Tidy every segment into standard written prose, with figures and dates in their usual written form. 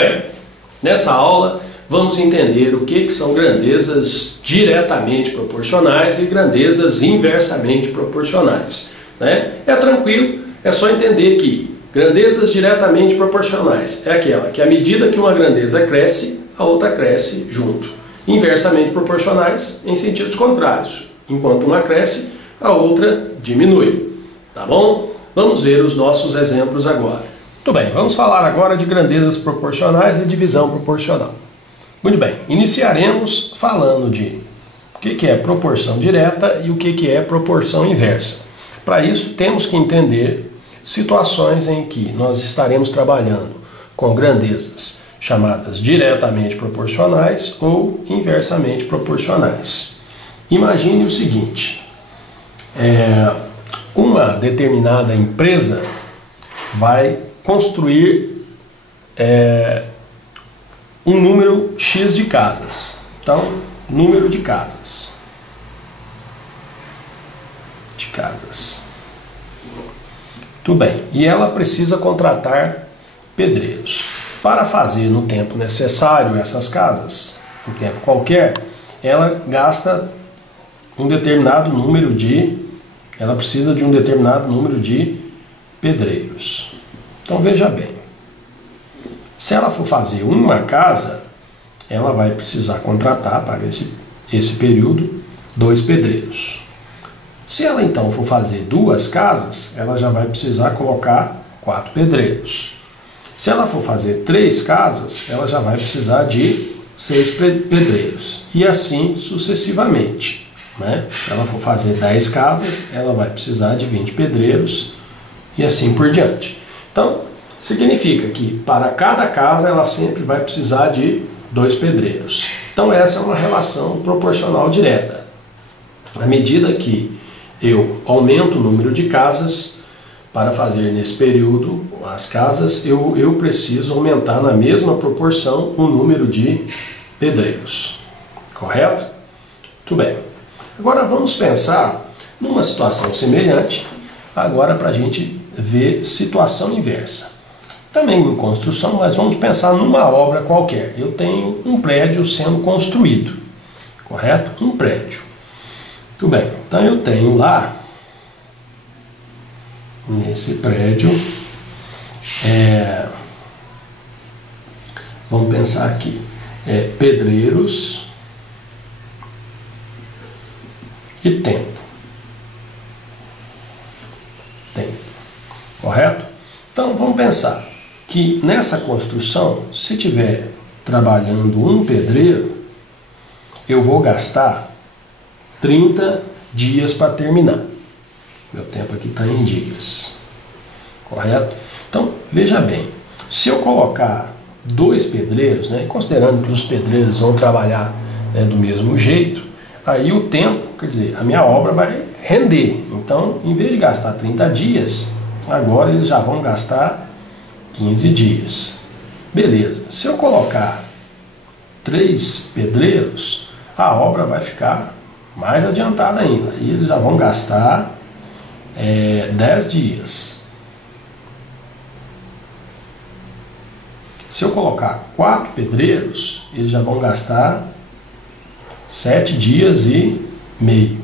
bem, nessa aula vamos entender o que são grandezas diretamente proporcionais e grandezas inversamente proporcionais, né? É tranquilo, é só entender que grandezas diretamente proporcionais é aquela que à medida que uma grandeza cresce, a outra cresce junto. Inversamente proporcionais em sentidos contrários. Enquanto uma cresce, a outra diminui. Tá bom? Vamos ver os nossos exemplos agora. Muito bem, vamos falar agora de grandezas proporcionais e divisão proporcional. Muito bem, iniciaremos falando de o que é proporção direta e o que é proporção inversa. Para isso, temos que entender situações em que nós estaremos trabalhando com grandezas chamadas diretamente proporcionais ou inversamente proporcionais. Imagine o seguinte, uma determinada empresa vai construir um número X de casas. Então, número de casas. Tudo bem. E ela precisa contratar pedreiros. Para fazer no tempo necessário essas casas, um tempo qualquer, ela gasta um determinado número de... Ela precisa de um determinado número de pedreiros. Então veja bem, se ela for fazer uma casa, ela vai precisar contratar para esse período 2 pedreiros. Se ela então for fazer 2 casas, ela já vai precisar colocar 4 pedreiros. Se ela for fazer 3 casas, ela já vai precisar de 6 pedreiros. E assim sucessivamente, né? Se ela for fazer 10 casas, ela vai precisar de 20 pedreiros e assim por diante. Então, significa que para cada casa ela sempre vai precisar de 2 pedreiros. Então essa é uma relação proporcional direta. À medida que eu aumento o número de casas para fazer nesse período as casas, eu preciso aumentar na mesma proporção o número de pedreiros. Correto? Muito bem. Agora vamos pensar numa situação semelhante, agora para a gente ver situação inversa. Também em construção, mas vamos pensar numa obra qualquer. Eu tenho um prédio sendo construído, correto? Um prédio. Muito bem, então eu tenho lá, nesse prédio, vamos pensar aqui, pedreiros e tempo. Correto? Então vamos pensar que nessa construção, se tiver trabalhando um pedreiro, eu vou gastar 30 dias para terminar. Meu tempo aqui está em dias. Correto? Então veja bem, se eu colocar 2 pedreiros, né, considerando que os pedreiros vão trabalhar, né, do mesmo jeito, aí o tempo, quer dizer, a minha obra vai render. Então, em vez de gastar 30 dias, agora eles já vão gastar 15 dias. Beleza. Se eu colocar 3 pedreiros, a obra vai ficar mais adiantada ainda. E eles já vão gastar 10 dias. Se eu colocar 4 pedreiros, eles já vão gastar 7 dias e meio.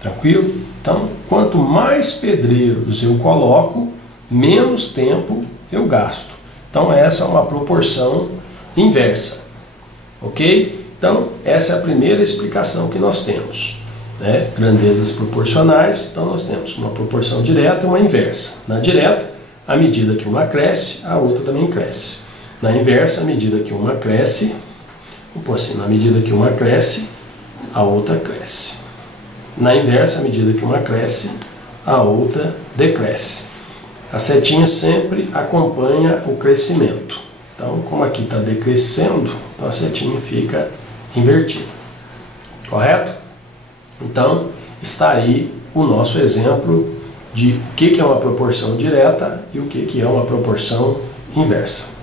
Tranquilo? Então, quanto mais pedreiros eu coloco, menos tempo eu gasto. Então, essa é uma proporção inversa. Ok? Então, essa é a primeira explicação que nós temos, né? Grandezas proporcionais, então nós temos uma proporção direta e uma inversa. Na direta, à medida que uma cresce, a outra também cresce. Na inversa, à medida que uma cresce, assim, na medida que uma cresce, a outra cresce. Na inversa, à medida que uma cresce, a outra decresce. A setinha sempre acompanha o crescimento. Então, como aqui está decrescendo, a setinha fica invertida. Correto? Então, está aí o nosso exemplo de o que é uma proporção direta e o que é uma proporção inversa.